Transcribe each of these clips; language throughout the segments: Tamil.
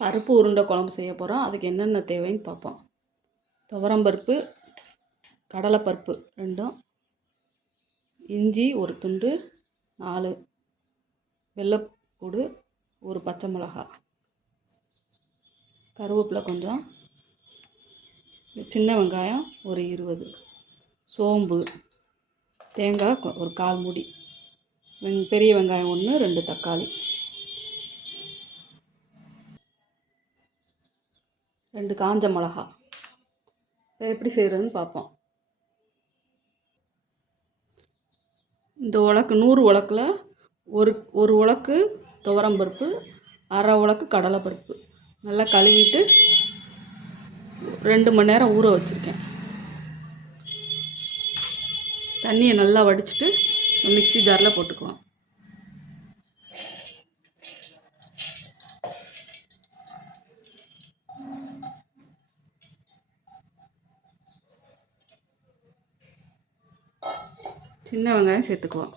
பருப்பு உருண்டை குழம்பு செய்ய போகிறோம். அதுக்கு என்னென்ன தேவைன்னு பார்ப்போம். துவரம்பருப்பு, கடலைப்பருப்பு ரெண்டும், இஞ்சி ஒரு துண்டு, 4 வெள்ளைப்பூடு, ஒரு பச்சை மிளகா, கருவேப்பிலை கொஞ்சம், சின்ன வெங்காயம் ஒரு 20, சோம்பு, தேங்காய் ஒரு 1/4 மூடி, பெரிய வெங்காயம் 1, 2 தக்காளி, 2 காஞ்ச மிளகா. எப்படி செய்கிறதுன்னு பார்ப்போம். இந்த உலக்கு 100 உலக்கில் ஒரு உலக்கு துவரம்பருப்பு, அரை உலக்கு கடலைப்பருப்பு நல்லா கழுவிட்டு 2 மணி நேரம் ஊற வச்சுருக்கேன். தண்ணியை நல்லா வடிச்சிட்டு மிக்ஸி ஜாரில் போட்டுக்குவோம். சின்ன வெங்காயம் சேர்த்துக்குவோம்.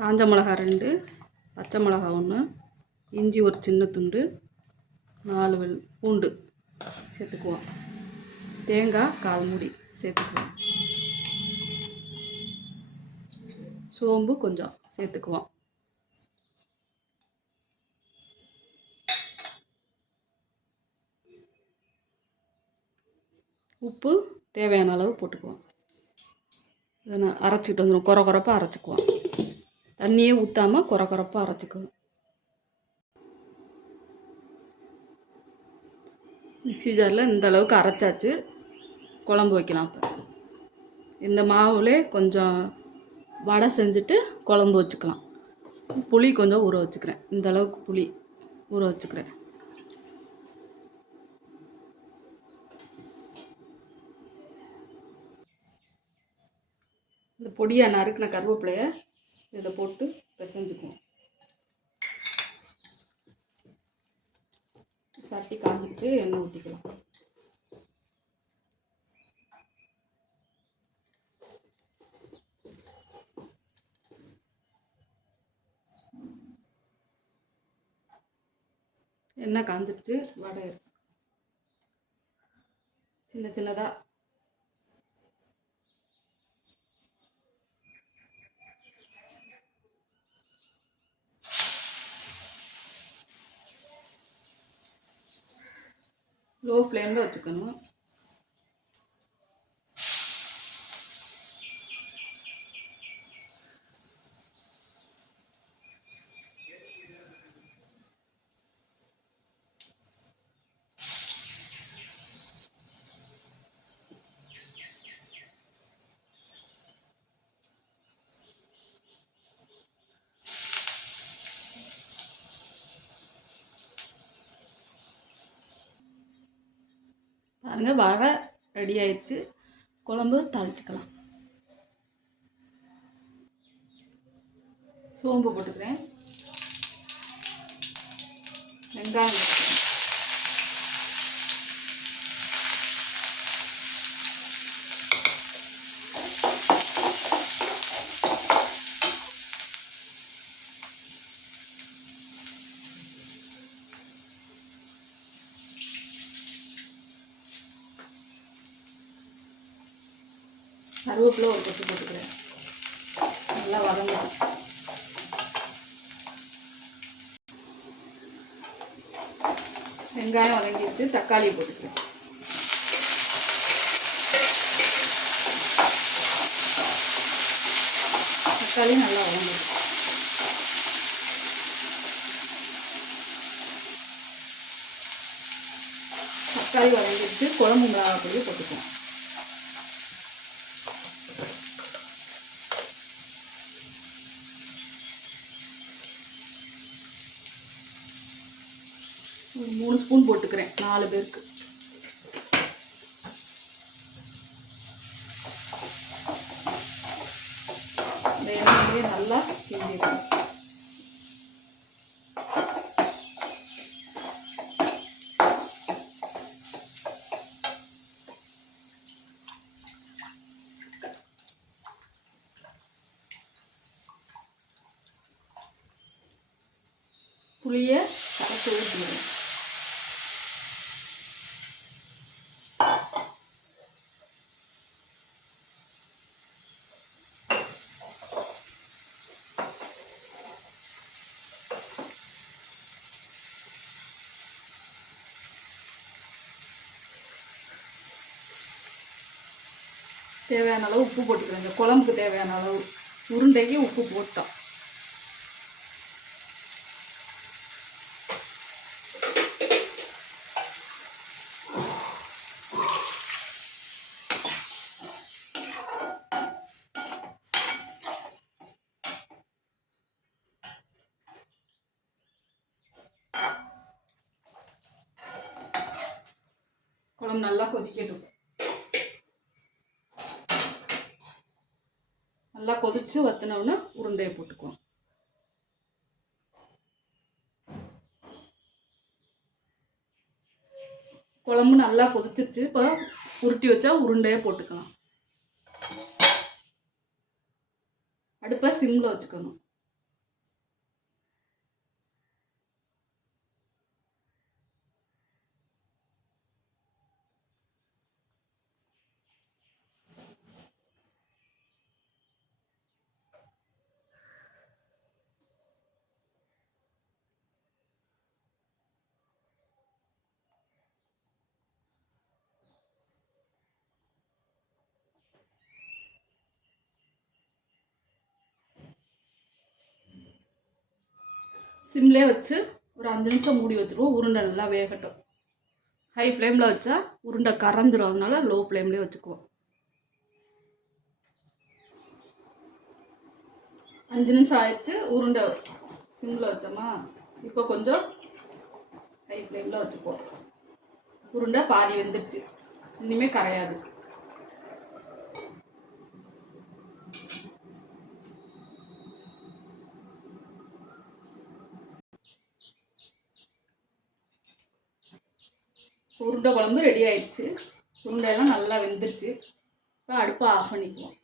காஞ்ச மிளகா 2, பச்சை மிளகா 1, இஞ்சி ஒரு சின்ன துண்டு, 4 பூண்டு சேர்த்துக்குவோம். தேங்காய் 1/4 மூடி சேர்த்துக்குவோம். சோம்பு கொஞ்சம் சேர்த்துக்குவோம். உப்பு தேவையான அளவு போட்டுக்குவோம். இதை அரைச்சிட்டு வந்துடும். கொரப்பாக அரைச்சிக்குவோம். தண்ணியே ஊற்றாமல் கொரப்பாக அரைச்சிக்குவோம். மிக்ஸி ஜாரில் இந்த அளவுக்கு அரைச்சாச்சு. குழம்பு வைக்கலாம். இப்போ இந்த மாவுலே கொஞ்சம் வடை செஞ்சுட்டு குழம்பு வச்சுக்கலாம். புளி கொஞ்சம் ஊற வச்சுக்கிறேன். இந்த அளவுக்கு புளி ஊற வச்சுக்கிறேன். இந்த பொடியாக நறுக்கின கருவேப்பிலையை இதில் போட்டு பிசைஞ்சுக்குவோம். சட்டி காஞ்சிச்சு, எண்ணெய் ஊற்றிக்கலாம். எண்ணெய் காஞ்சிடுச்சு. வடை சின்ன சின்னதாக லோ ஃப்ளேமில் வச்சுக்கணும். பாருங்கள், வடை ரெடி ஆயிடுச்சு. குழம்பு தாளிச்சுக்கலாம். சோம்பு போட்டுக்கிறேன். வெங்காயம் போட்டுக்கிறேன். கருவேப்பிலை ஒரு கொத்து போட்டுக்கிறேன். நல்லா வதங்கணும். வெங்காயம் வதங்கிடுச்சு. தக்காளியை போட்டுக்கிறேன். தக்காளி நல்லா வதங்கிடுச்சு. தக்காளி வதங்கிடுச்சு. குழம்பு மிளகாய் பொடியை போட்டுக்குவோம். ஒரு 3 ஸ்பூன் போட்டுக்கிறேன். 4 பேருக்கு. இந்த எண்ணெயிலே நல்லா கிண்டிடுவோம். புளியை கரைச்சி ஊற்றிடுவேன். தேவையான அளவு உப்பு போட்டுக்கிறேன். இந்த குழம்புக்கு தேவையான அளவு உருண்டைக்கு உப்பு போட்டோம். குழம்பு நல்லா கொதிக்கட்டும். நல்லா கொதிச்சு வத்தினோன்னா உருண்டையை போட்டுக்குவோம். குழம்பு நல்லா கொதிச்சிருச்சு. இப்போ உருட்டி வச்சா உருண்டையை போட்டுக்கலாம். அடுப்பை சிம்மில் வச்சுக்கணும். சிம்லேயே வச்சு ஒரு 5 நிமிஷம் மூடி வச்சுருவோம். உருண்டை நல்லா வேகட்டும். ஹை ஃப்ளேமில் வச்சா உருண்டை கரைஞ்சிரும். அதனால லோ ஃப்ளேம்லேயே வச்சுக்குவோம். 5 நிமிஷம் ஆயிடுச்சு. உருண்டை சிம்மில் வச்சோமா, இப்போ கொஞ்சம் ஹை ஃப்ளேமில் வச்சுக்குவோம். உருண்டை பாதி வெந்துடுச்சு. இனிமேல் கரையாது. உருண்டை குழம்பு ரெடி ஆயிடுச்சு. உருண்டையெல்லாம் நல்லா வெந்துருச்சு. இப்போ அடுப்பை ஆஃப் பண்ணிக்குவோம்.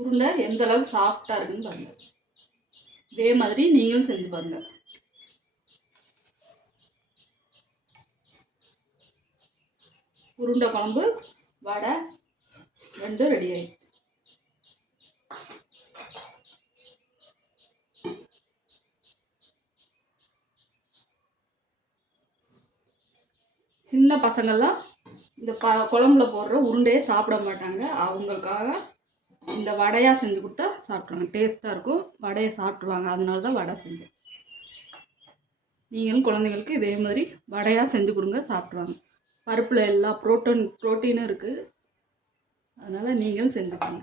உருண்டை எந்த அளவுக்கு சாஃப்டாக இருக்குன்னு பாருங்க. இதே மாதிரி நீங்களும் செஞ்சு பாருங்க. உருண்டை குழம்பு வடை ரெண்டும் ரெடி ஆயிடுச்சு. சின்ன பசங்கள்லாம் இந்த குழம்புல போடுற உருண்டையே சாப்பிட மாட்டாங்க. அவங்களுக்காக இந்த வடையாக செஞ்சு கொடுத்தா சாப்பிட்ருவாங்க. டேஸ்ட்டாக இருக்கும். வடையை சாப்பிட்ருவாங்க. அதனால தான் வடை செஞ்சேன். நீங்களும் குழந்தைங்களுக்கு இதே மாதிரி வடையாக செஞ்சு கொடுங்க, சாப்பிட்ருவாங்க. பருப்பில் எல்லா ப்ரோட்டீனும் இருக்குது. அதனால் நீங்களும் செஞ்சுக்கோங்க.